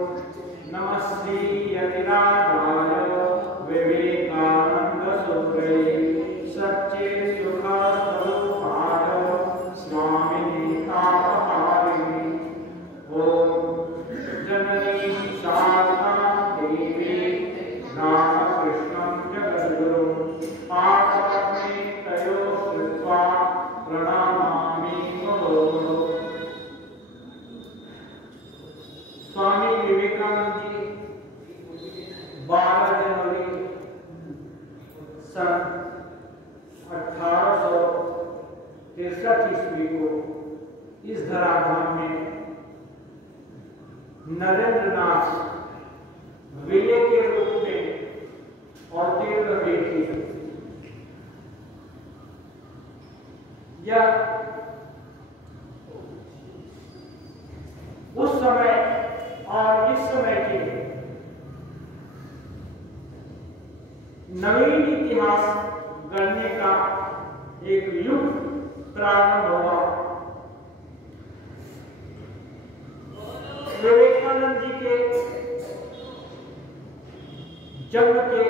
नमस्ते यतिराजाय विवेकानंदसूत्रये सच्चे सुखस्वरूपाय स्वामिने तापहारिणे ओम जननी शारदा देवी रामकृष्णं जगद्गुरुं पादपद्मे तयोः श्रुत्वा प्रणमामि मुहुः। स्वामी विवेकानंद जी 12 जनवरी सन 1863 ईस्वी को इस धराधाम में नरेंद्रनाथ विले के रूप में अवतीर्ण हुए थे। यह उस समय और इस समय के नवीन इतिहास गढ़ने का एक युग प्रारंभ हुआ। विवेकानंद जी के जन्म के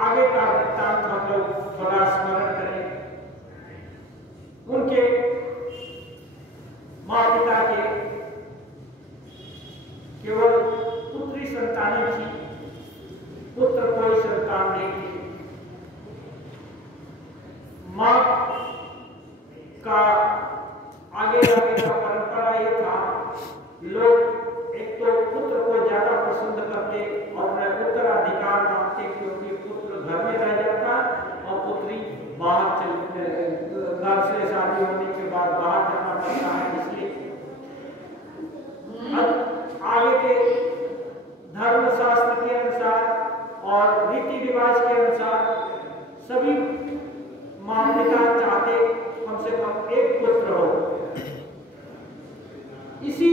आगे का वृत्तांत हम लोग थोड़ा स्मरण करें। उनके माता पिता के केवल पुत्री संतान थी, पुत्र कोई संतान नहीं थी। मां का आगे आगे का परंपरा ये था, लोग एक तो पुत्र को ज्यादा पसंद करते और उन्हें उत्तराधिकार मानते, क्योंकि पुत्र घर में रह जाता और पुत्री बाहर चलते, घर से शादी होने के बाद बाहर जाना पड़ता है। इसलिए आगे के धर्मशास्त्र के अनुसार और रीति रिवाज के अनुसार सभी माता पिता चाहते कम से कम एक पुत्र हो। इसी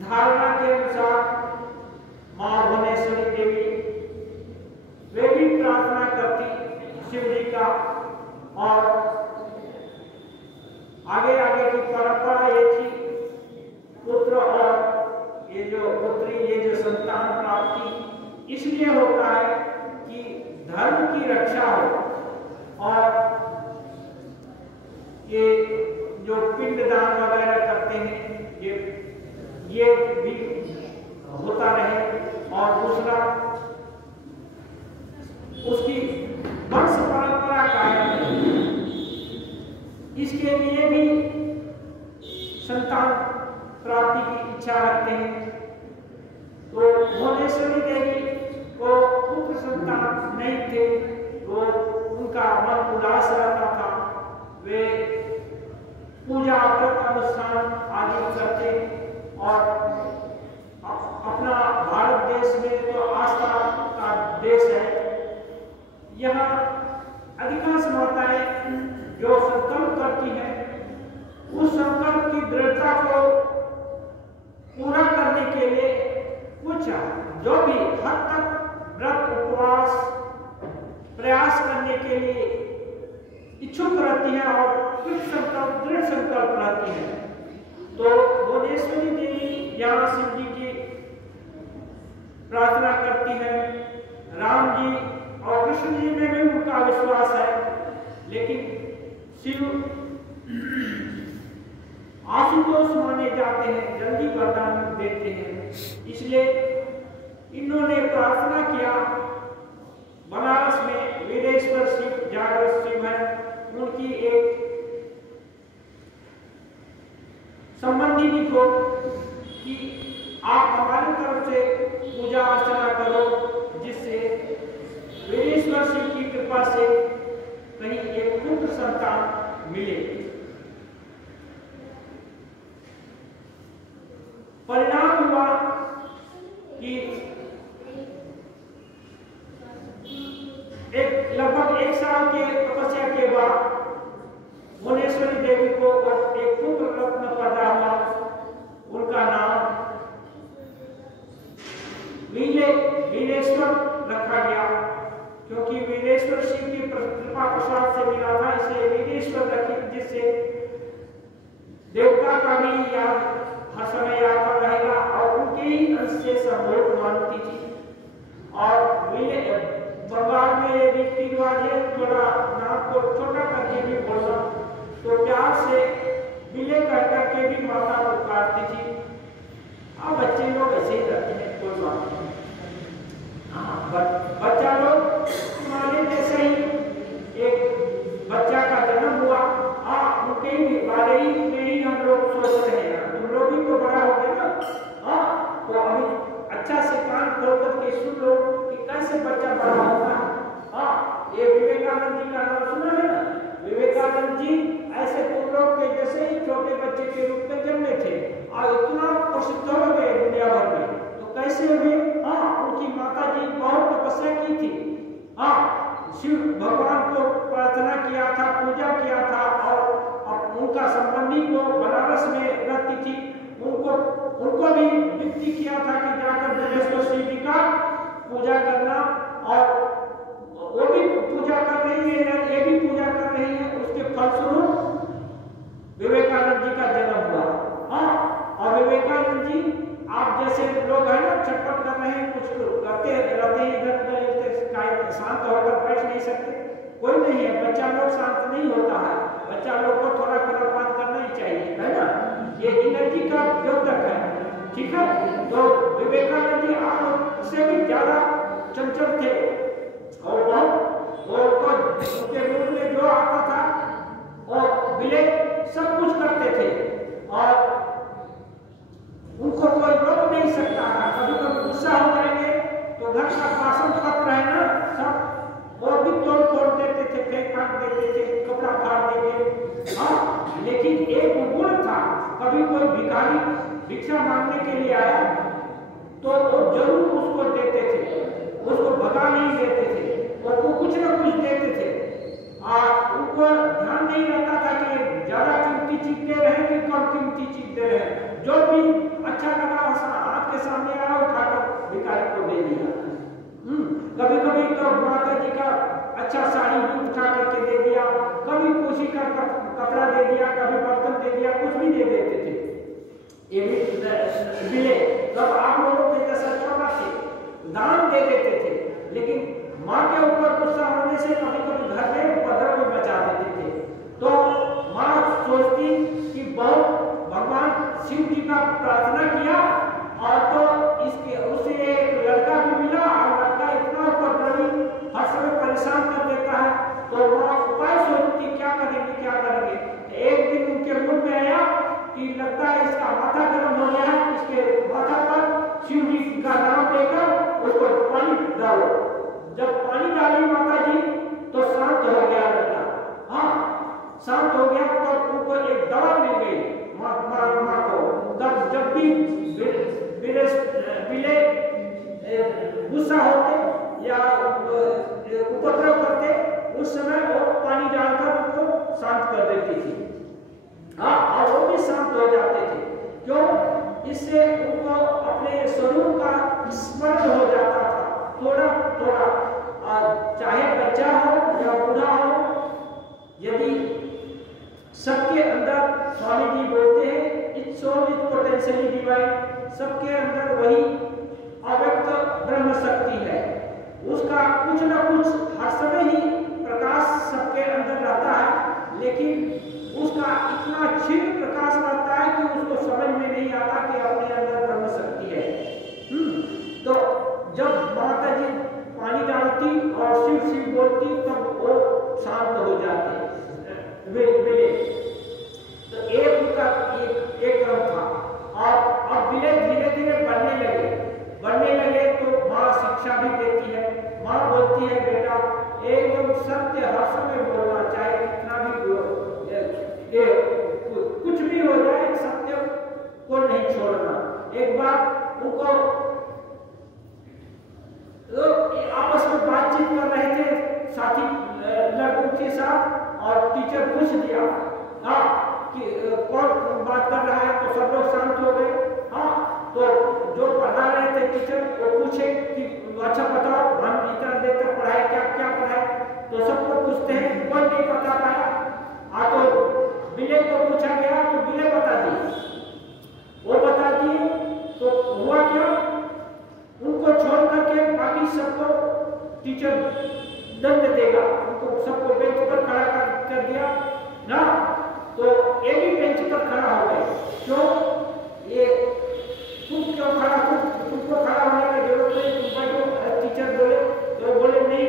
धारणा के अनुसार मां भुवनेश्वरी देवी वे भी प्रार्थना करती शिव जी का, और आगे आगे की परंपरा ये थी पुत्र और ये जो पुत्री, ये जो संतान प्राप्ति इसलिए होता है कि धर्म की रक्षा हो, और ये जो पिंडदान वगैरह करते हैं ये भी होता रहे, और दूसरा उसकी वंश परंपरा कायम है। इसके लिए भी संतान प्राप्ति की इच्छा रखते हैं। तो भुवनेश्वरी देवी को पुत्र संतान नहीं थे, तो उनका मन उदास रहता था। वे पूजा व्रत अनुष्ठान आदि करते, और अपना भारत देश में तो आस्था का देश है। यहाँ अधिकांश माताएं जो संकल्प करती हैं, उस संकल्प की दृढ़ता को पूरा करने के लिए कुछ जो भी हद तक व्रत उपवास प्रयास करने के लिए इच्छुक रहती हैं और दृढ़ संकल्प रहती हैं। तो भुवनेश्वरी देवी यहाँ शिव जी की प्रार्थना करती हैं। राम जी और कृष्ण जी में भी उनका विश्वास है, लेकिन शिव आशुतोष माने जाते हैं, जल्दी वरदान देते हैं। इसलिए इन्होंने प्रार्थना किया। बनारस में वीरेश्वर शिव जागृत शिव है, उनकी एक संबंधी को कि आप हमारी तरफ से पूजा अर्चना करो, जिससे वीरेश्वर शिव की कृपा से कहीं एक पुत्र संतान मिले। परिणाम हुआ कि लगभग 1 साल के तपस्या के बाद भुवनेश्वरी देवी को एक पुत्र रत्न पैदा हुआ। उनका नाम वीरेश्वर रखा गया, क्योंकि वीरेश्वर शिव की कृपा प्रसाद से मिला था, इसलिए वीरेश्वर रखी, जिससे देवता का भी याद हर समय याद रहेगा और उनकी से संभोग मानती थी। और बंगाल में ये रीति रिवाज है, थोड़ा नाम को छोटा करके भी बोलना, तो प्यार से विले कर करके भी माता पुकारती थी। अब बच्चे लोग ऐसे ही रहते हैं, कोई बात नहीं। हाँ, बच्चा लोग तुम्हारे जैसे ही एक बच्चा का जन्म हुआ, हाँ उनके ही बारे में ही हम लोग सोच रहे हैं। तुम लोग भी तो बड़ा हो गए ना, हाँ तो अभी अच्छा से कान खोल करके सुन लो कि कैसे बच्चा बड़ा होगा। हाँ, ये विवेकानंद जी का नाम सुना है ना। विवेकानंद जी ऐसे तुम लोग के जैसे ही छोटे बच्चे के रूप में जन्मे थे और इतना प्रसिद्ध हो गए दुनिया भर में। तो कैसे हुए? हाँ, उनकी माता जी बहुत तपस्या की थी। हाँ, शिव भगवान को प्रार्थना किया था, पूजा किया था, और उनका संबंधी को बनारस में रहती थी, उनको भी विनती किया था कि जाकर बृहस्पति शिव जी का पूजा करना। और वो भी पूजा कर रही है, ये भी पूजा कर रही है। उसके फलस्वरूप विवेकानंद जी का जन्म हुआ। हाँ, और विवेकानंद जी आप जैसे लोग हैं ना, छटपट कर रहे हैं, कुछ करते रहते हैं इधर उधर, शांत होकर बैठ नहीं सकते, कोई नहीं है। बच्चा लोग शांत नहीं होता है, बच्चा लोग को थोड़ा बात करना ही चाहिए, है ना। ये एनर्जी का द्योतक है, ठीक है। तो विवेकानंद जी आप से भी ज्यादा चंचल थे, और उनके रूप में जो आता था और विले सब कुछ करते थे, और उनको कोई रोक नहीं सकता था। कभी कभी गुस्सा हो जाएंगे तो घर का बासन पत्र है ना सब, वो भी तोड़ देते थे, फेंक देते थे, कपड़ा फाड़ देंगे। हाँ, लेकिन एक गुण था, कभी कोई भिखारी भिक्षा मांगने के लिए आया तो वो जरूर उसको देते थे, उसको भगा नहीं देते थे, वो कुछ न कुछ देते थे। और उनको ध्यान नहीं रहता था कि ज्यादा कीमती चीज दे रहे हैं कि कम कीमती चीज दे रहे हैं। जो भी अच्छा लगा हाथ के सामने आया उठाकर भिखारी को दे दिया। कभी कभी तो माता जी का अच्छा साड़ी भी उठा करके दे दिया, कभी किसी का कपड़ा दे दिया, कभी बर्तन दे दिया, कुछ भी दे देते थे। ये भी मिले तब आप लोगों के जैसा छोटा थे, दान दे देते थे, लेकिन माँ के ऊपर गुस्सा होने से कभी कभी घर में उपद्रव भी मचा देते थे। तो माँ सोचती कि बहुत भगवान शिव जी का प्रार्थना किया, और तो इसके उसे एक लड़का भी मिला, और लड़का इतना उपद्रवी हर समय परेशान कर देता है। तो माँ उपाय सोचती क्या करेंगे। एक दिन उनके मुंह में आया कि लगता है इसका माथा गर्म हो गया है, इसके माथा पर शिव जी का नाम लेकर उसको पानी डालो। जब पानी डाली माता जी तो शांत हो गया लड़का। हाँ, शांत हो गया। तो उनको एक दवा मिल गई माँ को। तब जब भी विले गुस्सा होते या उपद्रव करते, उस समय वो पानी डालकर उनको शांत कर देती थी। हाँ, और वो भी शांत हो जाते थे। क्यों? इससे उनको अपने स्वरूप का स्मरण हो जाता था थोड़ा थोड़ा। चाहे बच्चा हो या बूढ़ा हो, यदि सबके अंदर, स्वामी जी बोलते हैं it's soul is potentially divine, सबके अंदर वही अव्यक्त ब्रह्म शक्ति है। उसका कुछ न कुछ हर समय ही प्रकाश सबके अंदर रहता है, लेकिन उसका इतना क्षीण प्रकाश रहता है कि उसको समझ में नहीं आता कि अपने अंदर ब्रह्म शक्ति है। तो जब माता जी पानी डालती और शिव शिव बोलती, तब वो शांत हो जाते विले। तो एक उनका एक क्रम था। और अब विले धीरे धीरे बढ़ने लगे तो माँ शिक्षा भी देती है। माँ बोलती है बेटा एकदम सत्य हर समय बोलना, चाहे कितना भी कुछ भी हो जाए, सत्य को नहीं छोड़ना। एक बार उनको आपस में बातचीत कर रहे थे साथी लड़कों के साथ, और टीचर पूछ दिया कि कौन बात कर रहा है, तो सब लोग शांत हो गए। हाँ, तो जो पढ़ा रहे थे टीचर वो पूछे कि अच्छा बताओ हम इतना देर तक पढ़ाए, क्या पढ़ाए। तो सबको पूछते हैं, कोई नहीं बता पाया। तो विले को पूछा गया तो विले बता दी, वो बता दिए। तो हुआ क्या टीचर दंड देगा, उनको सबको बेंच पर खड़ा कर दिया ना, तो ये भी बेंच पर खड़ा हो गए। क्यों? ये तुमको खड़ा होने की जरूरत नहीं, तुम बैठो। टीचर बोले तो बोले नहीं,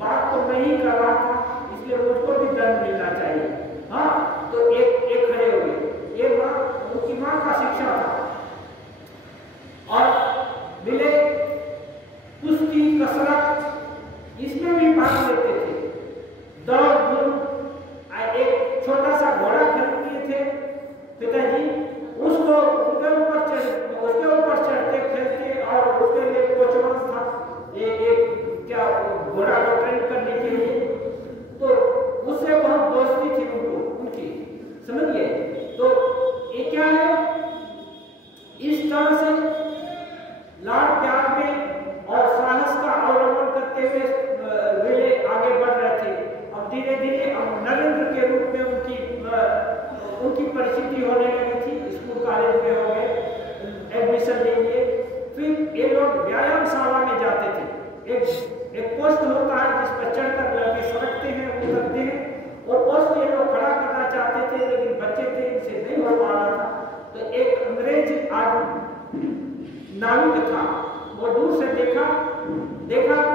बात तो मैं ही कर रहा था, इसलिए मुझको भी दंड मिलना चाहिए। हाँ, तो एक खड़े हो गए। ये उनकी माँ का शिक्षा था। और मिले कुश्ती, कसरत, इसमें भी भाग लेते थे। दौड़ धूप, एक छोटा सा घोड़ा खरीद किए थे पिताजी, उसको उसके ऊपर चढ़ते खेलते, और उसके लिए कोचवन था, क्या घोड़ा को ट्रेन करने के लिए, तो उससे बहुत दोस्ती थी उनकी, समझिए। तो ये क्या है, इस तरह से लाड प्यार में और साहस का अवलंबन करते हुए वे आगे बढ़ रहे थे। अब धीरे धीरे अब नरेंद्र के रूप में उनकी परिस्थिति होने लगी थी। स्कूल कॉलेज में हो गए, एडमिशन ले लिए। फिर ये लोग व्यायामशाला में जाते थे। एक पोस्ट होता है जिस पर चढ़कर लड़के सरकते हैं, उतरते हैं। वो पोस्ट ये लोग खड़ा करना चाहते थे, लेकिन बच्चे थे, इनसे नहीं हो पा रहा था। तो एक अंग्रेज आदमी नाविक था, वो दूर से देखा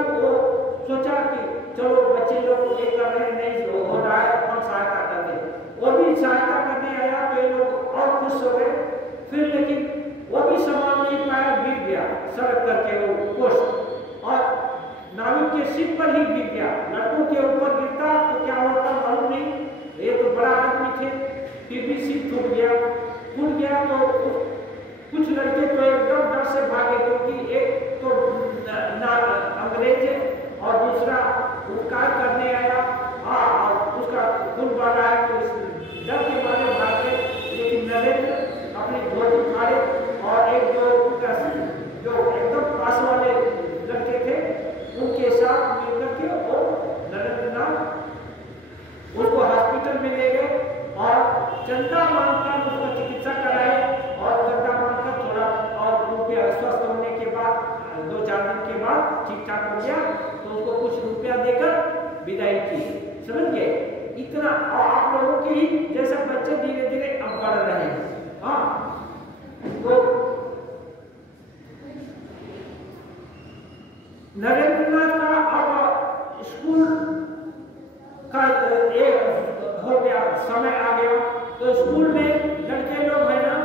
तो वो सोचा कि चलो बच्चे लोग ये कर रहे हैं, नहीं हो रहा है, हम सहायता कर दें। वो भी सहायता करने आया तो ये लोग और खुश हो गए। फिर लेकिन वो भी संभाल नहीं पाया, गिर गया सड़क करके वो पोस्ट, और नाविक के सिर पर ही गिर गया। लड़कों के ऊपर गिरता तो क्या होता मालूम नहीं, ये तो बड़ा आदमी थे, फिर भी सिर टूट गया। तो कुछ लड़के तो एकदम डर से भागे, क्योंकि एक तो अंग्रेज और दूसरा उपकार करने आया, और उसका खून बढ़ रहा है, तो इस डर के मारे भाग गए। लेकिन नरेंद्र अपनी धोती फाड़े, और एक जो एकदम पास वाले लड़के थे उनके साथ मिलकर के और नरेंद्र नाथ उसको हॉस्पिटल में ले गए, और चंदा मांगकर उसको चिकित्सा कराई, और चंदा मांगकर थोड़ा और रुपया स्वस्थ होने के बाद 2-4 दिन के बाद ठीक ठाक हो गया, तो उसको कुछ रुपया देकर विदाई की। समझ गए? इतना। और आप लोगों के ही जैसे बच्चे धीरे धीरे अब बढ़ रहे हैं। हाँ, तो नरेंद्रनाथ का अब स्कूल का हो गया, समय आ गया। तो स्कूल में लड़के लोग है ना,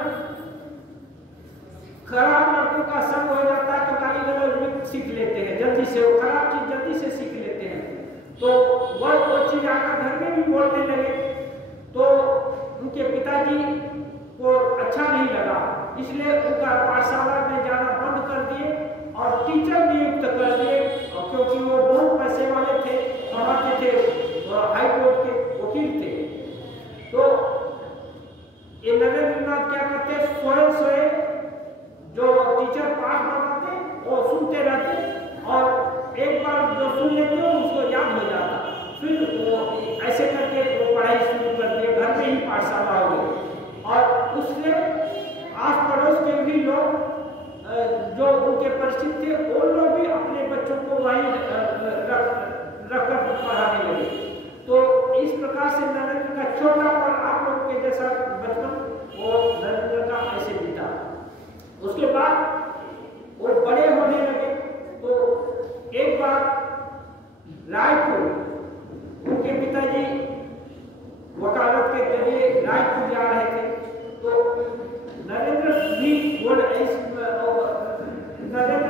खराब लड़कों का संग हो जाता है तो गाली गलौज भी सीख लेते हैं जल्दी से, वो खराब चीज जल्दी से सीख लेते हैं। तो वो चीज आकर घर में भी बोलने लगे, तो उनके पिताजी को अच्छा नहीं लगा, इसलिए उनका पाठशाला में जाना बंद कर दिए और टीचर नियुक्त कर दिए। क्योंकि वो बहुत पैसे वाले थे, पढ़ाते थे, हाई कोर्ट के वकील थे। तो ये नरेंद्रनाथ क्या करते, स्वयं जो टीचर पाठ बनाते वो सुनते रहते, और एक बार जो सुन लेते हो उसको याद हो जाता। फिर वो ऐसे करके वो पढ़ाई शुरू कर दिए, घर में ही पाठशाला हो गई। और उससे आस पड़ोस के भी लोग जो उनके परिचित थे, वो लोग भी अपने बच्चों को वहीं रखकर पढ़ाने लगे। तो इस प्रकार से नरेंद्र का छोटा और आप लोग के जैसा बचपन वो नरेंद्र का ऐसे बीता। उसके बाद वो बड़े होने लगे, तो एक बार रायपुर उनके पिताजी वकालत के जरिए रायपुर जा रहे थे। तो नरेंद्र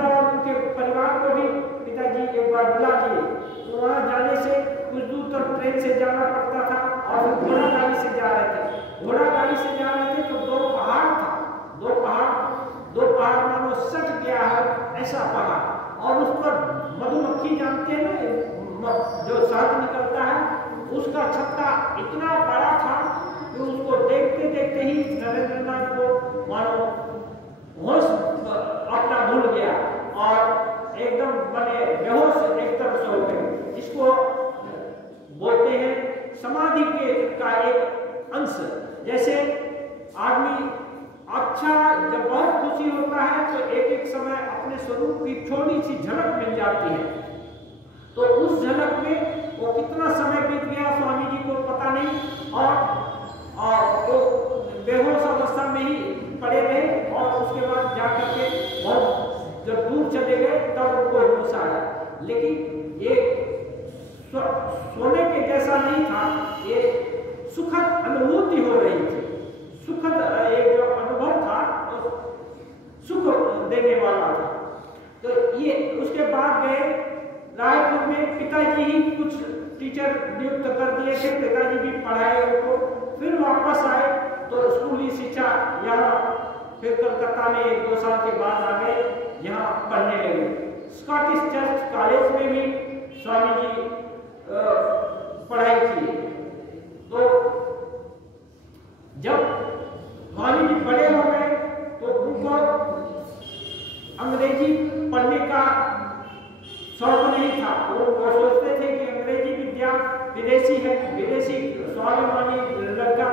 और उनके परिवार को भी पिताजी एक बार बुला लिए। तो वहाँ जाने से कुछ दूर तक ट्रेन से जाना पड़ता था, और फिर घोड़ा गाड़ी से जा रहे थे। घोड़ा गाड़ी से जा रहे थे तो दो पहाड़ मानो सट गया है ऐसा पहाड़, और उस पर मधुमक्खी जानते हैं जो शहद निकलता है, उसका छत्ता इतना बड़ा था कि उसको देखते देखते ही नरेंद्रनाथ को मानो होश अपना भूल गया और एकदम बने बेहोश एक तरफ से हो गए। इसको बोलते हैं समाधि का एक अंश। जैसे आदमी अच्छा जब बहुत खुशी होता है तो एक एक समय अपने स्वरूप की छोटी सी झलक मिल जाती है, तो उस झलक में वो कितना समय बीत गया स्वामी जी को पता नहीं, और वो बेहोश अवस्था में ही पड़े रहे और उसके बाद जाकर के बहुत जब दूर चले गए तब उनको होश आया। लेकिन ये सोने के जैसा नहीं था, ये सुखद अनुभूति हो रही थी, सुखद एक जो अनुभव था तो सुख देने वाला था। तो ये उसके बाद गए रायपुर में, पिताजी ही कुछ टीचर नियुक्त कर दिए थे, पिताजी भी पढ़ाए उनको, फिर वापस आए तो स्कूली शिक्षा यहाँ फिर कलकत्ता में 1-2 साल के बाद आ गए, यहाँ पढ़ने लगे। स्कॉटिश चर्च कॉलेज में भी स्वामी जी पढ़ाई की। तो जब स्वामी जी बड़े हो गए तो उनको अंग्रेजी पढ़ने का शौक नहीं था। वो सोचते थे कि अंग्रेजी विद्या विदेशी है, विदेशी स्वाभिमानी लड़का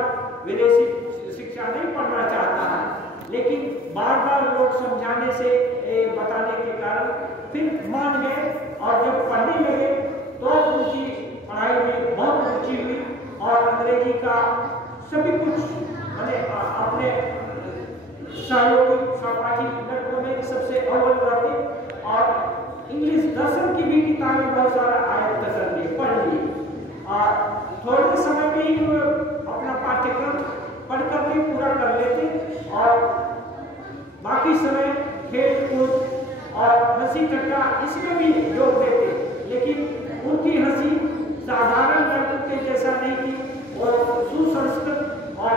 विदेशी शिक्षा नहीं पढ़ना चाहता है। लेकिन बार बार लोग समझाने से, बताने के कारण फिर मान गए और जब पढ़ने लगे तो उनकी पढ़ाई में बहुत रुचि हुई और अंग्रेजी का सभी कुछ अपने सहयोगी सहपाठी लड़कों में सबसे अव्वल रहते और इंग्लिश दर्शन की भी किताबें बहुत सारा आयत्त कर ली, पढ़ ली और थोड़े समय में ही अपना पाठ्यक्रम पढ़ करके पूरा कर लेते और बाकी समय खेल कूद और हंसी ठट्टा इसमें भी जोड़ देते। लेकिन उनकी हंसी साधारण लड़कों के जैसा नहीं थी, और सुसंस्कृत और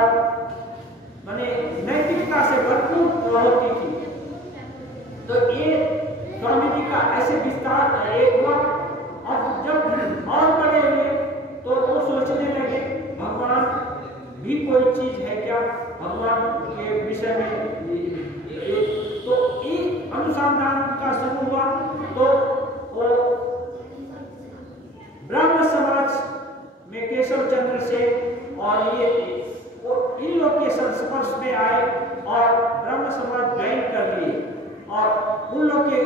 माने नैतिकता से भरपूर होती थी। तो ये स्वामी जी का ऐसे विस्तार एक हुआ। अब जब और बड़े हुए तो वो सोचने लगे भगवान भी कोई चीज है क्या, भगवान के विषय में। तो एक अनुसंधान का शुरू हुआ तो वो ब्रह्म समाज में केशव चंद्र से और ये इन लोग के संस्पर्श में आए और ब्रह्म समाज ज्वाइन कर लिए और उन लोग के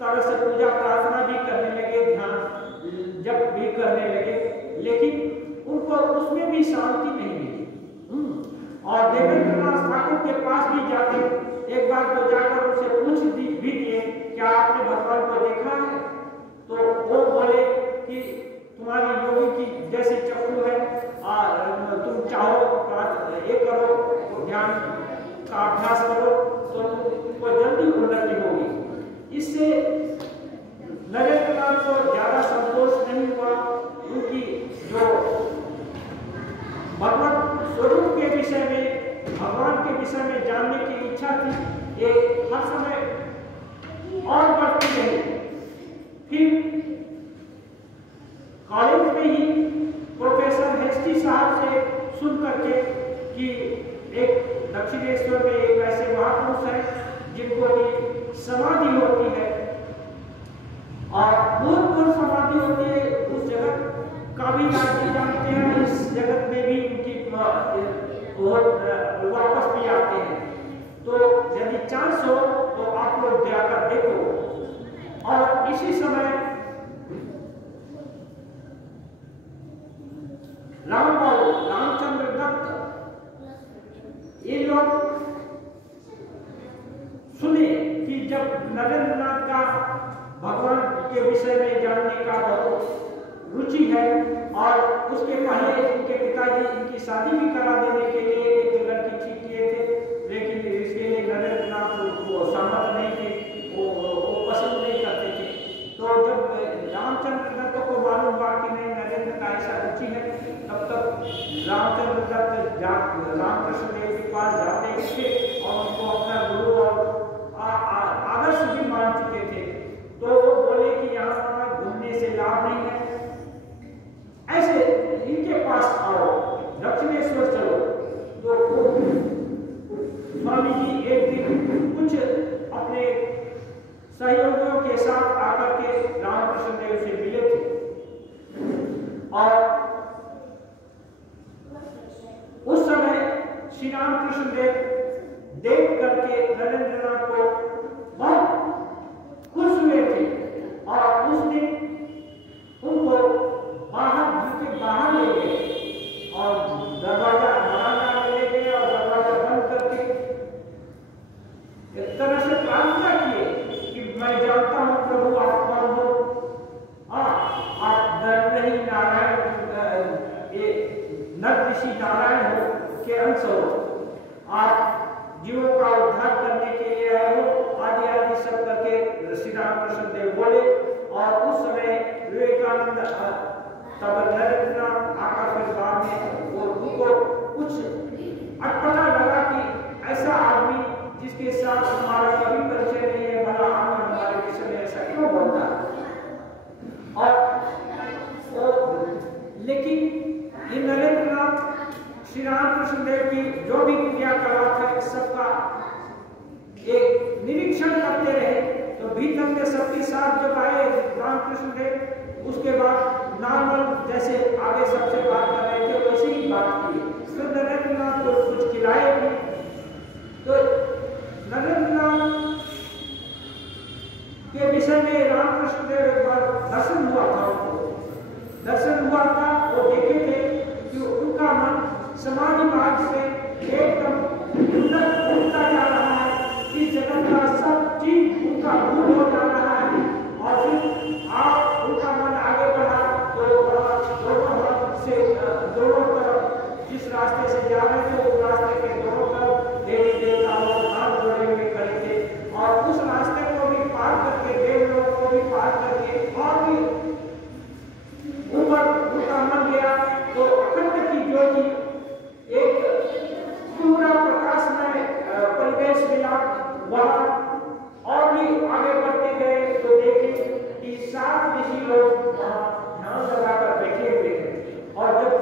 तरह से पूजा प्रार्थना भी करने लगे, ध्यान जप भी करने लगे। लेकिन उनको उसमें भी शांति नहीं मिली और देवेंद्रनाथ ठाकुर के पास भी जाते, एक बार तो जाकर उनसे पूछ भी दिए क्या आपने भगवान को देखा है? तो वो बोले कि तुम्हारी योगी की जैसे चक्रू है और तुम चाहो ये करो, ध्यान का अभ्यास करो तो तुमको जल्दी उन्नति होगी। इससे नरेंद्रनाथ को ज्यादा संतोष नहीं हुआ। उनकी जो भगवत स्वरूप के विषय में, भगवान के विषय में जानने की इच्छा थी, ये हर समय और बढ़ती रही। फिर कॉलेज में ही प्रोफेसर हेस्टी साहब से सुन करके कि एक दक्षिणेश्वर में एक ऐसे महापुरुष है जिनको की समाधि होती है और भूतपूर्व समाधि होती है, उस जगत का भी राज्य जानते हैं, इस जगत में भी उनकी वापस भी आते हैं। तो यदि चांस हो तो आप लोग जाकर देखो। और इसी समय रामचंद्र दत्त ये लोग सुने कि जब नरेंद्रनाथ का भगवान के विषय में जानने का बहुत रुचि है और उसके पहले उनके पिताजी इनकी शादी भी करा देने के लिए एक लड़की ठीक किए थे, लेकिन इसके लिए नरेंद्रनाथ को सहमत नहीं थे, वो पसंद नहीं करते थे। तो जब रामचंद्र दत्त को मालूम हुआ कि नहीं नरेंद्र का ऐसा रुचि है, तब तक रामचंद्र दत्त रामकृष्ण देव के पास जाते थे और उनको अपना गुरु और आदर्श भी मान चुके थे। तो वो बोले कि यहाँ घूमने से लाभ नहीं है, ऐसे इनके पास आओ, दक्षिणेश्वर चलो। तो स्वामी जी एक दिन कुछ अपने सहयोगियों के साथ आकर के रामकृष्ण देव से मिले थे और उस समय श्री रामकृष्ण देव देख करके नरेंद्रनाथ को बहुत खुश हुए थे और उसने श्री रामकृष्ण देव बोले। और उस समय विवेकानंद तब नरेंद्रनाथ आकर फिर बाद में वो उनको कुछ अटपटा लगा कि ऐसा आदमी जिसके साथ हमारा कभी परिचय नहीं है, भला आकर हमारे विषय में ऐसा क्यों बोलता है। और लेकिन इन नरेंद्रनाथ श्री रामकृष्ण देव की जो भी क्रियाकलाप है सबका एक निरीक्षण करते रहे। तो भीतर में सबके साथ जब आए रामकृष्ण देव, उसके बाद नॉर्मल जैसे आगे सबसे बात कर रहे थे वैसे ही बात की। फिर नरेंद्रनाथ को कुछ खिलाए भी। तो नरेंद्रनाथ के विषय में रामकृष्ण देव एक बार दर्शन हुआ था, उनको दर्शन हुआ था। वो देखे थे कि उनका मन समाधि मार्ग से एकदम उठता जा रहा है, इस जगत का सब चीज उनका दूर हो जा रहा है। और फिर आप उनका मन आगे बढ़ा तो दोनों तरफ जिस रास्ते से जा रहे थे उस रास्ते के दोनों तरफ देवी देवताओं हाथ जोड़े हुए खड़े थे। और उस रास्ते को भी पार करके, देव लोगों को भी पार करके और भी ऊपर उनका मन गया। तो अखंड की ज्योति एक पूरा प्रकाश में परिवेश मिला वहां। और भी आगे बढ़ते गए तो देखे कि 7 ऋषि लोग नाम लगाकर बैठे हुए हैं। और जब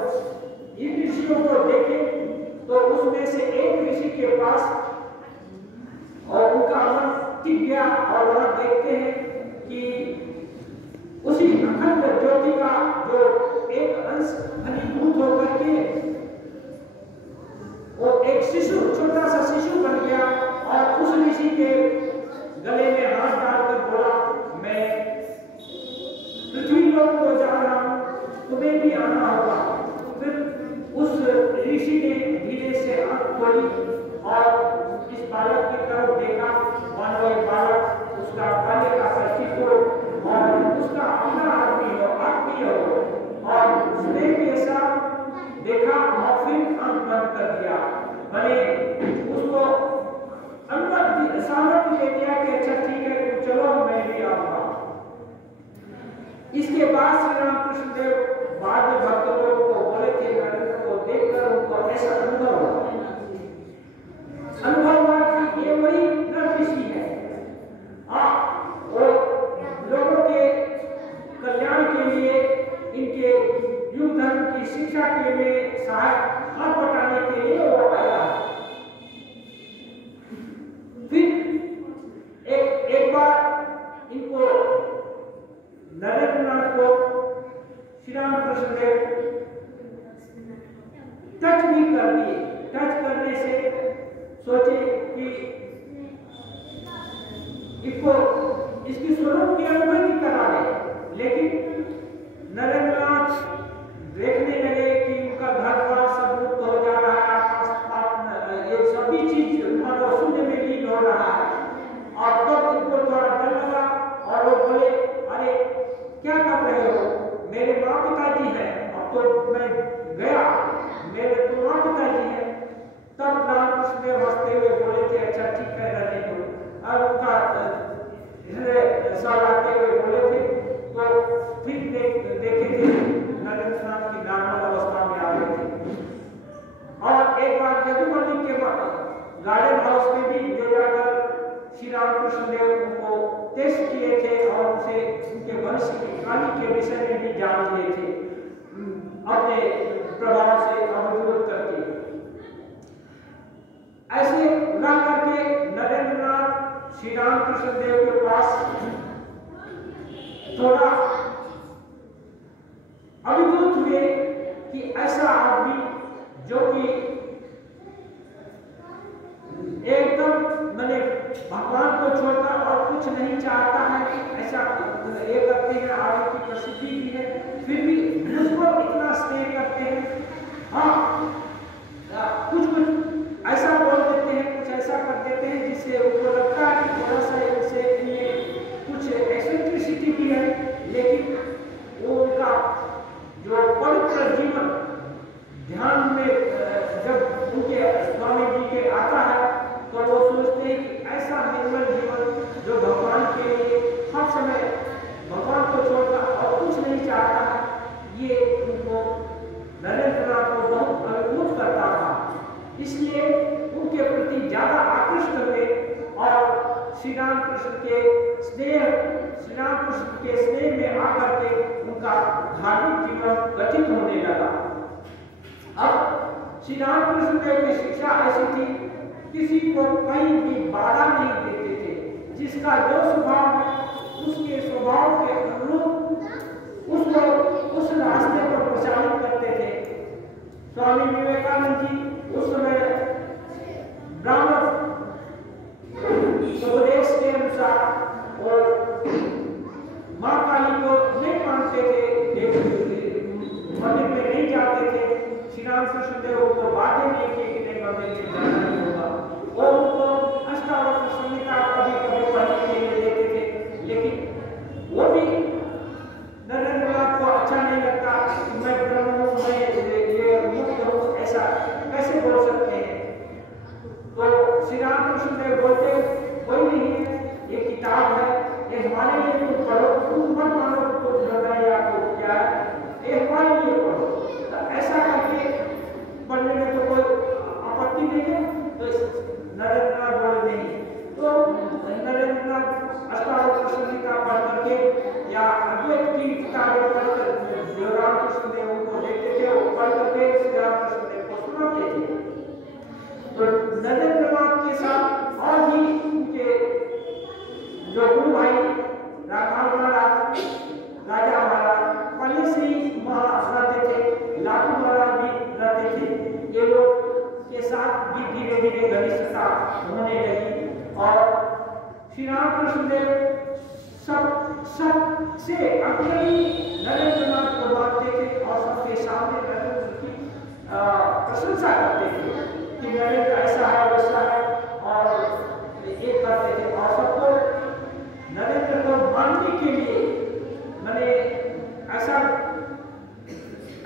इन ऋषियों को देखे तो उसमें से एक ऋषि के पास और उनका मन टिक गया। और वहां देखते हैं कि उसी अखंड ज्योति का जो एक अंश घनीभूत होकर के वो एक शिशु, छोटा सा शिशु बन गया। और उस ऋषि के गले में हाथ डालकर बोला, मैं पृथ्वी लोक को जा रहा हूं, तुम्हें भी आना होगा। फिर उस ऋषि ने धीरे से आंख खोली और इस बालक की तरफ देखा। मानो एक बालक उसका पहले का प्रतीक हो और उसका अपना आदमी हो, आत्मीय हो। और उसने भी ऐसा देखा और फिर आंख बंद कर दिया। मैंने उसको अनुमति सामर्थ्य दे दिया कि अच्छा ठीक है तुम चलो, मैं भी आऊंगा। इसके बाद श्री रामकृष्ण देव बाद में भक्त लोगों को बोले थे, को देखकर उनको ऐसा अनुभव हुआ कि ये वही ऋषि है। वो लोगों के कल्याण के लिए, इनके युग धर्म की शिक्षा के लिए, सहायक हाथ बटाने के लिए वो आया। फिर एक बार इनको नरेंद्रनाथ को श्री रामकृष्ण देव टच भी कर दिए। टच करने से सोचे कि इसको इसकी स्वरूप की अनुभूति करा रहे। लेकिन नरेंद्रनाथ देखने लगे कि उनका घर द्वार सब मुक्त हो जा रहा है, ये सभी चीज मानो शून्य में लीन हो रहा है। और तब उनको थोड़ा डर लगा और वो बोले, अरे क्या कर रहे हो, मेरे माँ पिताजी हैं, अब तो मैं गया, मेरे तो माँ पिताजी हैं। तब रामकृष्ण देव हंसते हुए बोले थे, अच्छा ठीक है रहने दो। और उनका सवालते हुए बोले थे। तो फिर देखे थे नरेंद्रनाथ की नॉर्मल अवस्था में आ गए थे। और एक बार यदुवंशी के गार्डन हाउस में भी ले जाकर श्री रामकृष्ण देव उनको टेस्ट किए थे और उनसे उनके वंश की कहानी के विषय में भी जान लिए थे, अपने प्रभाव से अवगत करके। ऐसे ना करके नरेंद्रनाथ श्री रामकृष्ण देव के पास थोड़ा अभिभूत हुए कि ऐसा आदमी जो कि एकदम मैंने भगवान को छोड़कर और कुछ नहीं चाहता है, ऐसा ये करते हैं, आगे की प्रसिद्धि भी है, फिर भी मुझको इतना स्नेह करते हैं। हाँ, कुछ ऐसा बोल देते हैं, कुछ ऐसा कर देते हैं जिससे उनको लगता है कि थोड़ा सा इनसे इनमें कुछ एक्सेंट्रिसिटी भी है। लेकिन उनके स्नेह में आकर के उनका धार्मिक जीवन गठित होने लगा। अब श्री रामकृष्ण देव की शिक्षा ऐसी थी, किसी को कहीं भी बाधा नहीं देते थे। जिसका जो स्वभाव है उसके स्वभाव के अनुरूप उसको उस रास्ते पर प्रचारित करते थे। स्वामी विवेकानंद जी उस समय ब्राह्मण उपदेश के अनुसार और माँ काली को नहीं मानते थे, मंदिर में नहीं जाते थे। श्री रामकृष्ण देव को बाध्य नहीं किए कि नहीं मंदिर में जाना नहीं होगा, और उनको अष्टावक्र संहिता कभी पढ़ने के लिए देते थे। लेकिन वो भी नरेंद्रनाथ को अच्छा नहीं लगता, मैं ब्रह्म हूँ, मैं ये मुक्त हूँ, ऐसा कैसे बोल सकते हैं। तो श्री रामकृष्ण देव बोलते कोई नहीं है, ये किताब है, ये हमारे लिए तुम पढ़ो, तुम मत मानो तो बताइए आपको क्या है, ये हमारे लिए पढ़ो। तो ऐसा करके पढ़ने में तो कोई आपत्ति नहीं है। तो नरेंद्रनाथ बोले नहीं, तो नरेंद्रनाथ अष्टावक्र संहिता पढ़ करके या अद्वैत की किताबें पढ़कर जो रामकृष्ण देव उनको देते थे, वो पढ़ करके श्री रामकृष्ण देव को सुनाते थे। तो नरेंद्रनाथ के साथ और भी उनके जो गुरु भाई राघव महाराज, राजा महाराज पहले से ही वहाँ रहते थे, लाखू महाराज भी रहते थे। ये लोग के साथ भी धीरे धीरे घनिष्ठता होने लगी और श्री रामकृष्ण देव सबसे अग्रणी नरेंद्रनाथ को मानते थे और सबके सामने नरेंद्र की प्रशंसा करते थे कि नरेंद्र ऐसा है वैसा है, और ये करते थे। और सबको नरेंद्र को मानने के लिए मैंने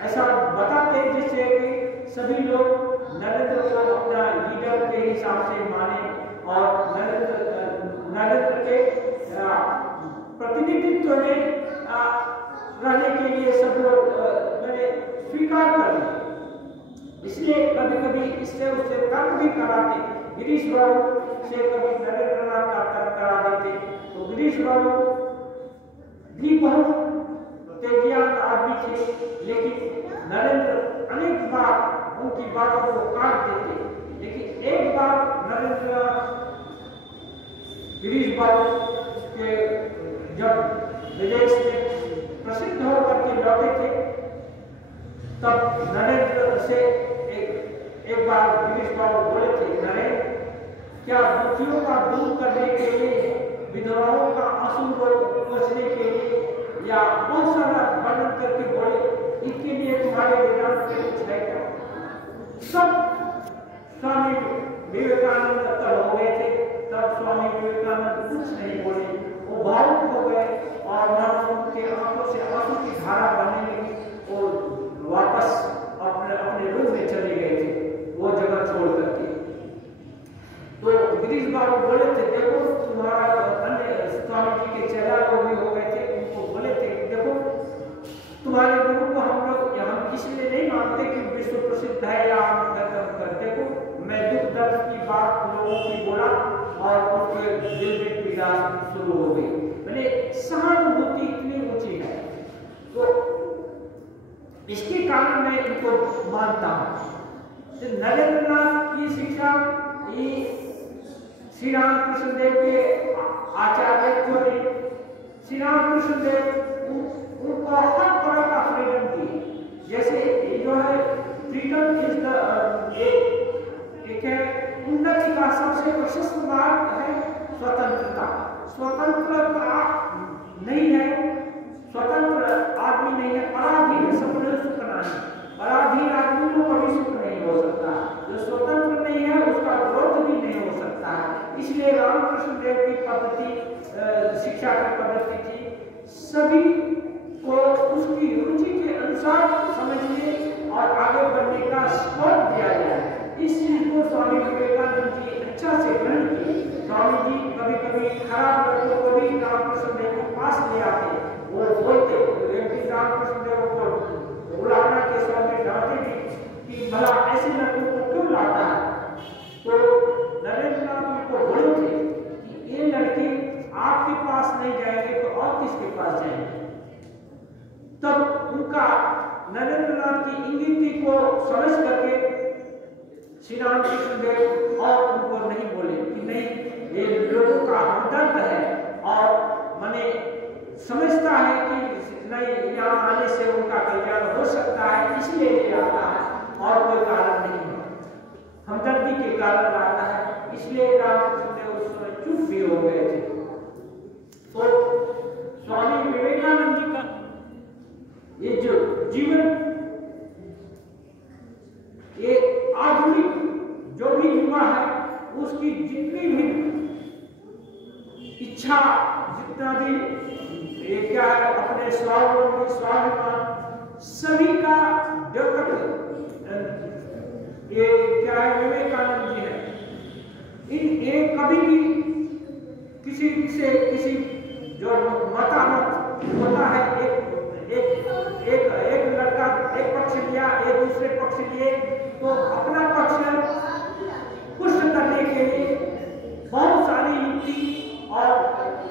ऐसा बताते जिससे कि सभी लोग नरेंद्र को अपना लीडर के हिसाब से माने और नरेंद्र के प्रतिनिधित्व में रहने के लिए सब लोग मैंने स्वीकार कर लिया। इसलिए कभी कभी इससे उससे तर्क भी कराते, गिरीश बाबू से कभी नरेंद्रनाथ का तर्क करा देते। तो गिरीश बाबू भी बहुत तेजियान आदमी थे, लेकिन नरेंद्र अनेक बार उनकी बातों को काट देते। लेकिन एक बार नरेंद्रनाथ गिरीश बाबू के जब विदेश में प्रसिद्ध होकर के लौटे थे, तब नरेंद्र से एक बार गिरीश बाबू बोले थे, नरेंद्र क्या दुखियों का दूर करने के लिए, विधवाओं का आंसू को पोंछने के लिए या बहुत सारा वर्णन करके बोले, इसके लिए तुम्हारे वेदांत के कुछ है क्या? सब स्वामी विवेकानंद तब हो गए थे, तब स्वामी विवेकानंद कुछ नहीं बोले, वो भावुक हो गए और उनके आंखों से आंसू की धारा बहने लगी और वापस अपने रूम में चले गए थे, वो जगह छोड़ करके। तो गिरीश बाबू बोले थे, देखो तुम्हारा अन्य स्वामी जी के चेहरा को भी हो गए थे, उनको बोले थे देखो तुम्हारे गुरु को हम इसलिए नहीं मानते कि विश्व प्रसिद्ध है या हम कर देखो, मैं दुख दर्द की बात लोगों की बोला और उनके दिल में पीड़ा शुरू हो गई। मैंने सहानुभूति इतनी ऊंची है, तो इसके कारण मैं इनको मानता हूँ। तो नरेंद्रनाथ की शिक्षा ये श्री रामकृष्ण देव के आचार्य ने श्री रामकृष्ण देव उनको हर तरह का फ्रीडम दी। जैसे जो है फ्रीडम इज द एक है उन्नति का सबसे प्रशस्त मार्ग है स्वतंत्रता। स्वतंत्रता नहीं है, स्वतंत्र आदमी नहीं है, पराधीन है, सबने सुख नहीं, पराधीन आदमी को कभी सुख नहीं हो सकता। जो स्वतंत्र नहीं है उसका विरोध भी नहीं हो सकता है। इसलिए रामकृष्ण देव की पद्धति शिक्षा की पद्धति थी, सभी को उसकी रुचि के अनुसार समझने और आगे बढ़ने का स्कोप दिया जाए। इस चीज को स्वामी विवेकानंद जी अच्छा से ग्रहण किए। स्वामी जी कभी कभी खराब लोगों को भी रामकृष्ण देव के पास ले आते, वो बोलते, रामकृष्ण देव को बुलाना के स्वामी डांटे भी कि भला ऐसे लड़कों को क्यों लाता है। तो नरेंद्रनाथ उनको बोले थे कि ये लड़के आपके पास नहीं जाएंगे तो और और किसके पास जाएंगे? तब उनका नरेंद्रनाथ की इंगिती को समझ करके श्री रामकृष्ण देव और उनको नहीं बोले कि नहीं, ये लोगों का हमदर्द है और माने समझता है कि नहीं, यहाँ आने से उनका कल्याण हो सकता है, इसलिए ये आता है और कोई कारण नहीं है, हमदर्दी के कारण आता है। इसलिए रामकृष्ण देव उस समय चुप भी हो गए थे। तो स्वामी विवेकानंद जी का ये जो जीवन, ये आधुनिक जो भी युवा है उसकी जितनी भी इच्छा, जितना भी ये क्या है अपने स्वावलंबी स्वाभिमान सभी का द्योतक ये क्या है विवेकानंद जी है। ये कभी भी किसी से किसी जो मतामत होता है, एक लड़का एक पक्ष लिया, एक दूसरे पक्ष लिए, तो अपना पक्ष पुष्ट करने के लिए बहुत सारी युक्ति और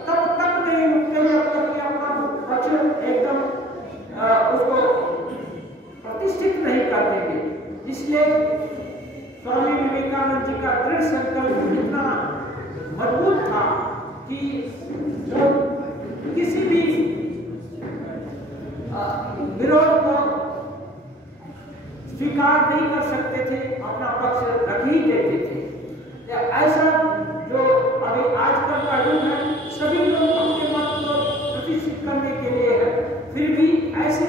तब तक नहीं रुकते जब तक कि अपना पक्ष एकदम उसको प्रतिष्ठित नहीं कर देंगे। इसलिए स्वामी विवेकानंद जी का दृढ़ संकल्प इतना मजबूत था कि वो किसी भी विरोध को स्वीकार नहीं कर सकते थे, अपना पक्ष रख ही देते थे। ऐसा जो अभी आजकल का युग है, सभी लोग अपने मत को प्रतिष्ठित करने के लिए है, फिर भी ऐसे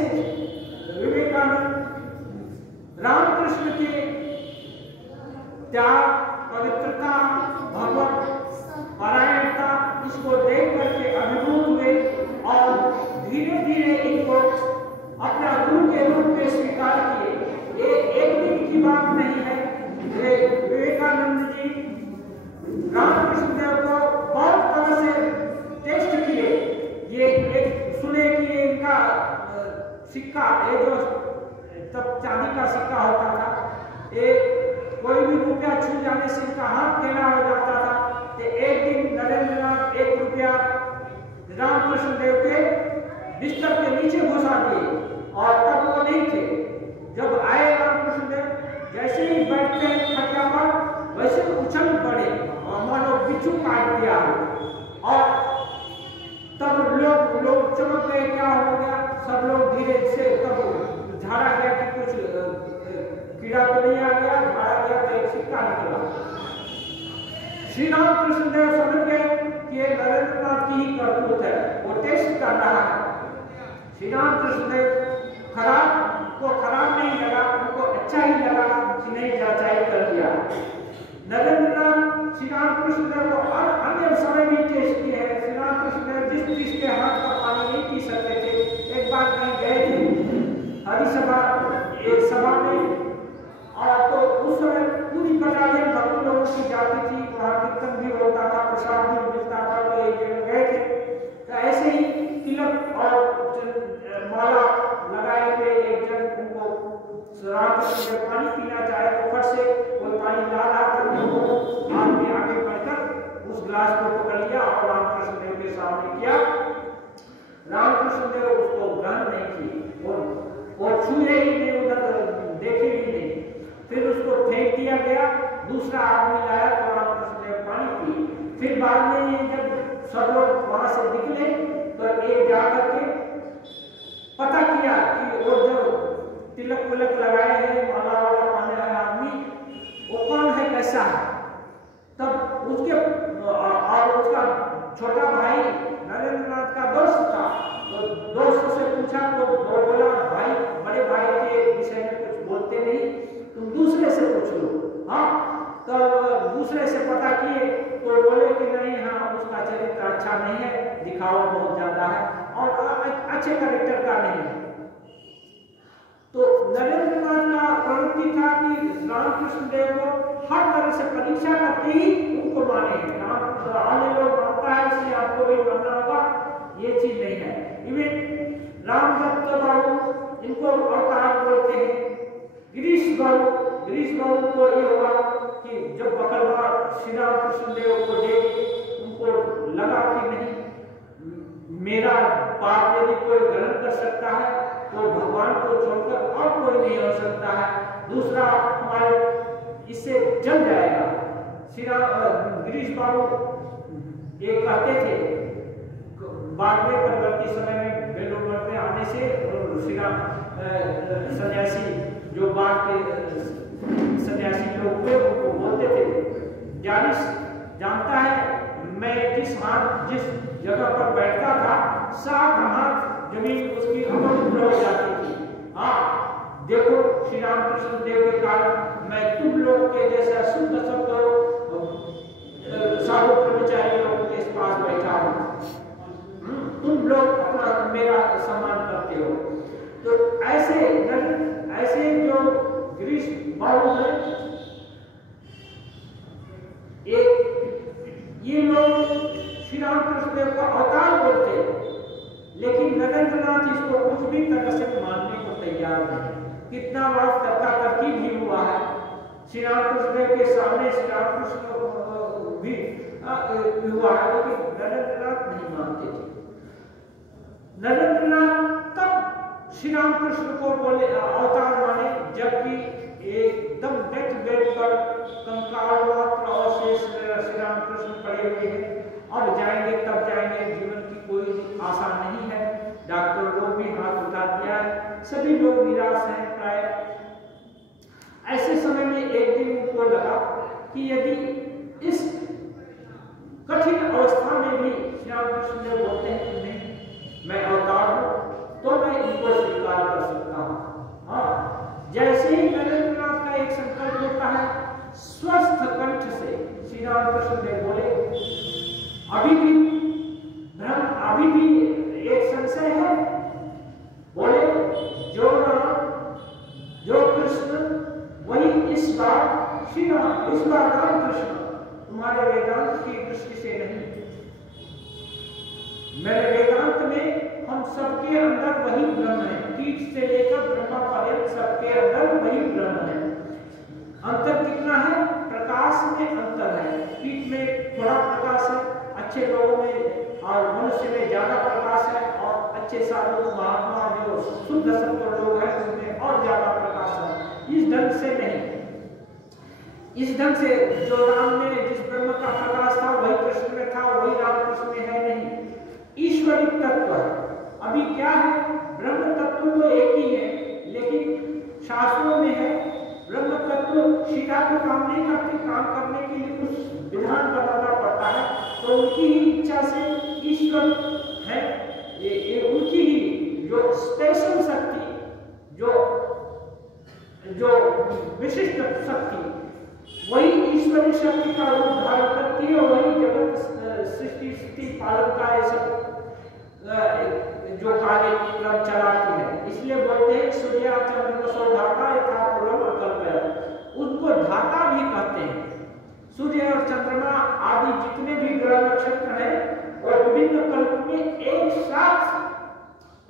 विवेकानंद रामकृष्ण के त्याग, पवित्रता, भगवत पारायणता इसको देख करके अभिभूत हुए और धीरे धीरे इनको अपना गुरु के रूप में स्वीकार किए। ये एक दिन की बात नहीं है। ये विवेकानंद जी रामकृष्ण देव को बहुत तरह से टेस्ट किए। ये एक सुने कि इनका सिक्का, ये जो तब चांदी का सिक्का होता था, ये कोई भी रुपया छू जाने से इनका हाथ टेढ़ा हो जाता था। तो एक दिन नरेंद्रनाथ 1 रुपया रामकृष्ण देव के बिस्तर के नीचे घुसा दिए और तब वो नहीं थे। जब आए रामकृष्ण देव, जैसे ही बैठते हैं खटिया पर वैसे उछल पड़े और मानो बिच्छू काट दिया। और तब लोग चमक गए, क्या हो गया? सब लोग धीरे से तब झाड़ा गया कि कुछ कीड़ा तो नहीं आ गया, झाड़ा गया तो एक सिक्का निकला। श्री रामकृष्ण देव समझ गए कि ये नरेंद्रनाथ की ही करतूत है, वो टेस्ट कर रहा है। श्री रामकृष्ण देव खराब नहीं लगा, उनको अच्छा ही लगा कि नहीं, जांचाई कर दिया। नरेंद्रनाथ श्री रामकृष्ण देव को अन्य समय भी टेस्ट किए हैं। श्री रामकृष्ण देव जिस के हाथ का पानी नहीं पी सकते थे, एक बार कहीं गए थे हरिसभा, एक सभा में, और तो उस समय पूरी बटालियन भक्त लोगों की जाती थी, वहाँ कीर्तन भी होता था, प्रसाद भी मिलता था। तो एक जगह गए थे, तो ऐसे ही तिलक और माला लगाए हुए एक जन उनको रामकृष्ण जब पानी पीना चाहे तो फट से कोई पानी ला रहा तो आदमी आगे बढ़कर उस गिलास को पकड़ लिया और रामकृष्ण देव के सामने किया। रामकृष्ण देव उसको ग्रहण नहीं किए और छुए ही नहीं, उधर देखे भी नहीं। फिर उसको फेंक दिया गया, दूसरा आदमी लाया तो रामकृष्ण देव पानी पी। फिर बाद में जब सब लोग वहां से निकले तो एक जाकर के पता किया कि वो जो तिलक विलक लगाए हैं, माला वाला पहने है आदमी, वो कौन है, कैसा है। तब उसके और उसका छोटा भाई नरेंद्रनाथ का दोस्त था, तो दोस्त से पूछा तो वो बोला, भाई बड़े भाई के विषय में कुछ बोलते नहीं, तुम दूसरे से पूछ लो। हाँ, तब दूसरे से पता किए तो बोले कि नहीं, हाँ उसका चरित्र अच्छा नहीं है, दिखावा बहुत ज्यादा है और अच्छे कैरेक्टर का नहीं है। तो नरेंद्रनाथ का प्रवृत्ति था कि रामकृष्ण देव को हर तरह से परीक्षा करके ही उनको माने। अन्य लोग मानता है इसलिए आपको भी मानना होगा, ये चीज नहीं है। इवन रामदत्त बाबू, इनको अवतार बोलते हैं। गिरीश बाबू को ये हुआ कि जब बकलवा श्री रामकृष्ण देव को देख उनको लगा कि नहीं, मेरा बात यदि कोई ग्रहण कर सकता है तो भगवान को छोड़कर और कोई नहीं हो सकता है, दूसरा हमारे इससे जल जाएगा। श्री गिरीश बाबू ये कहते थे, बाद में परवर्ती समय में बेलूर में आने से श्री सन्यासी जो बाद के सन्यासी लोग हुए वो बोलते थे, जानता है मैं जिस जगह पर बैठता था 7 हाथ जमीन उसकी ऊपर हो जाती थी। हाँ देखो श्री रामकृष्ण देव के कारण मैं तुम लोग के जैसा शुद्ध साधु ब्रह्मचारी लोगों के पास बैठा हूँ, तुम लोग अपना मेरा सम्मान करते हो। तो ऐसे जो गिरीश बाबू है ये लोग श्री रामकृष्ण देव का अवतार बोलते, लेकिन नरेंद्रनाथ इसको कुछ भी तरह से मानने को तैयार नहीं। कितना बार तर्कातर्की भी हुआ है श्री रामकृष्ण देव के सामने, श्री रामकृष्ण भी हुआ है, लेकिन नरेंद्रनाथ नहीं मानते थे। नरेंद्रनाथ तब श्री रामकृष्ण को बोले अवतार माने जबकि एकदम डेथ बेड पर कंकाल मात्र और शेष श्री रामकृष्ण पड़े हुए हैं और जाएंगे तब जाएंगे, जीवन की कोई आशा नहीं है। डॉक्टर लोग भी हाथ उठा दिया है, सभी लोग निराश हैं प्राय। ऐसे समय में एक दिन उनको लगा कि यदि इस कठिन अवस्था में भी श्री रामकृष्ण देव बोलते हैं कि नहीं मैं अवतार हूं, तो मैं इनको स्वीकार कर सकता हूं। हाँ, जैसे ही नरेंद्रनाथ का एक संकल्प होता है, स्वस्थ कंठ से श्री रामकृष्ण देव बोले अभी भी एक संशय है। बोले जो कृष्ण वही इस बार रामकृष्ण तुम्हारे वेदांत की दृष्टि से नहीं, मेरे वेदांत में हम सबके अंदर वही ब्रह्म है, कीट से लेकर ब्रह्मा पर्यंत सबके अंदर वही ब्रह्म है। अंतर कितना है? प्रकाश में अंतर है, कीट में थोड़ा प्रकाश है, अच्छे लोगों में और मनुष्य में ज्यादा प्रकाश है, और अच्छे साधु महात्मा जो शुद्ध सत्व लोग हैं उनमें और ज्यादा प्रकाश है। इस ढंग से नहीं, इस ढंग से जो राम में जिस ब्रह्म का प्रकाश था वही कृष्ण में था, वही रामकृष्ण में है नहीं। ईश्वरिक तत्व अभी क्या है? ब्रह्म तत्व तो एक ही है, लेकिन शास्त्रों में है ब्रह्म तत्व सीधा तो काम नहीं करते, काम करने के लिए कुछ विधान बनाना पड़ता है। तो उनकी ही इच्छा से ईश्वर है, ये उनकी ही जो स्पेशल शक्ति, जो विशिष्ट शक्ति, वही ईश्वरी शक्ति का रूप धारण करती है, वही जगत सृष्टि स्थिति पालन का ये सब जो कार्य क्रम चलाती है। इसलिए बोलते हैं सूर्य चंद्र को धाता यथा पूर्व अकल्प, उनको धाता भी कहते हैं। सूर्य और चंद्रमा आदि जितने भी ग्रह नक्षत्र हैं और विभिन्न कल्प में एक साथ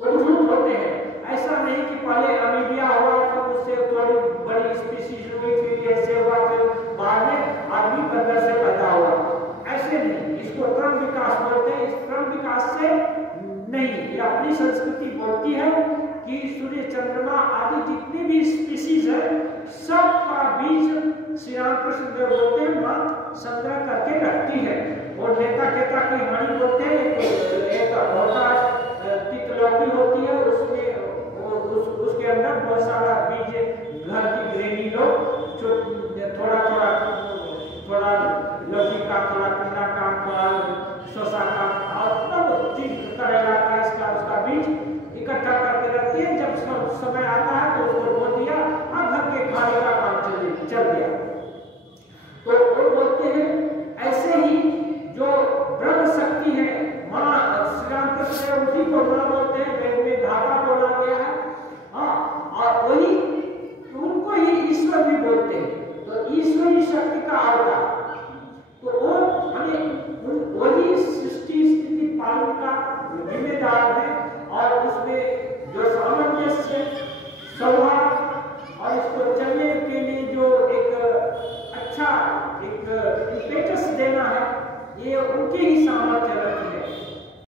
उद्भूत होते हैं। ऐसा नहीं कि पहले अमीबिया हुआ तो उससे थोड़ी बड़ी स्पीशीज हुई, फिर ऐसे हुआ, फिर बाद में आदमी अंदर से पैदा हुआ, ऐसे नहीं। इसको क्रम विकास बोलते हैं। इस क्रम विकास से नहीं, ये अपनी संस्कृति बोलती है कि सूर्य चंद्रमा आदि जितने भी स्पीशीज है सब का बीज श्री रामकृष्ण देव बोलते हैं मां संग्रह करके रखती है। और नेता केता की हानि बोलते हैं, एक होता तितलौकी होती है, उसमें उसके अंदर बहुत सारा बीज घर की गृहिणी लोग थोड़ा लौकी का, थोड़ा कंदा का, थोड़ा शोषा का और चीज करेला का, इसका उसका बीज इकट्ठा करके रखती है। जब समय आता है तो उसको बो दिया और घर के खाने का काम चल गया। तो वो बोलते हैं ऐसे ही जो ब्रह्म शक्ति है, मां श्री रामकृष्ण उसी को मां बोलते हैं, वेद में धाता बोला गया है। हाँ, और वही उनको ही ईश्वर भी बोलते हैं। तो ईश्वरी शक्ति का अवतार, तो वो वही सृष्टि स्थिति पालन का जिम्मेदार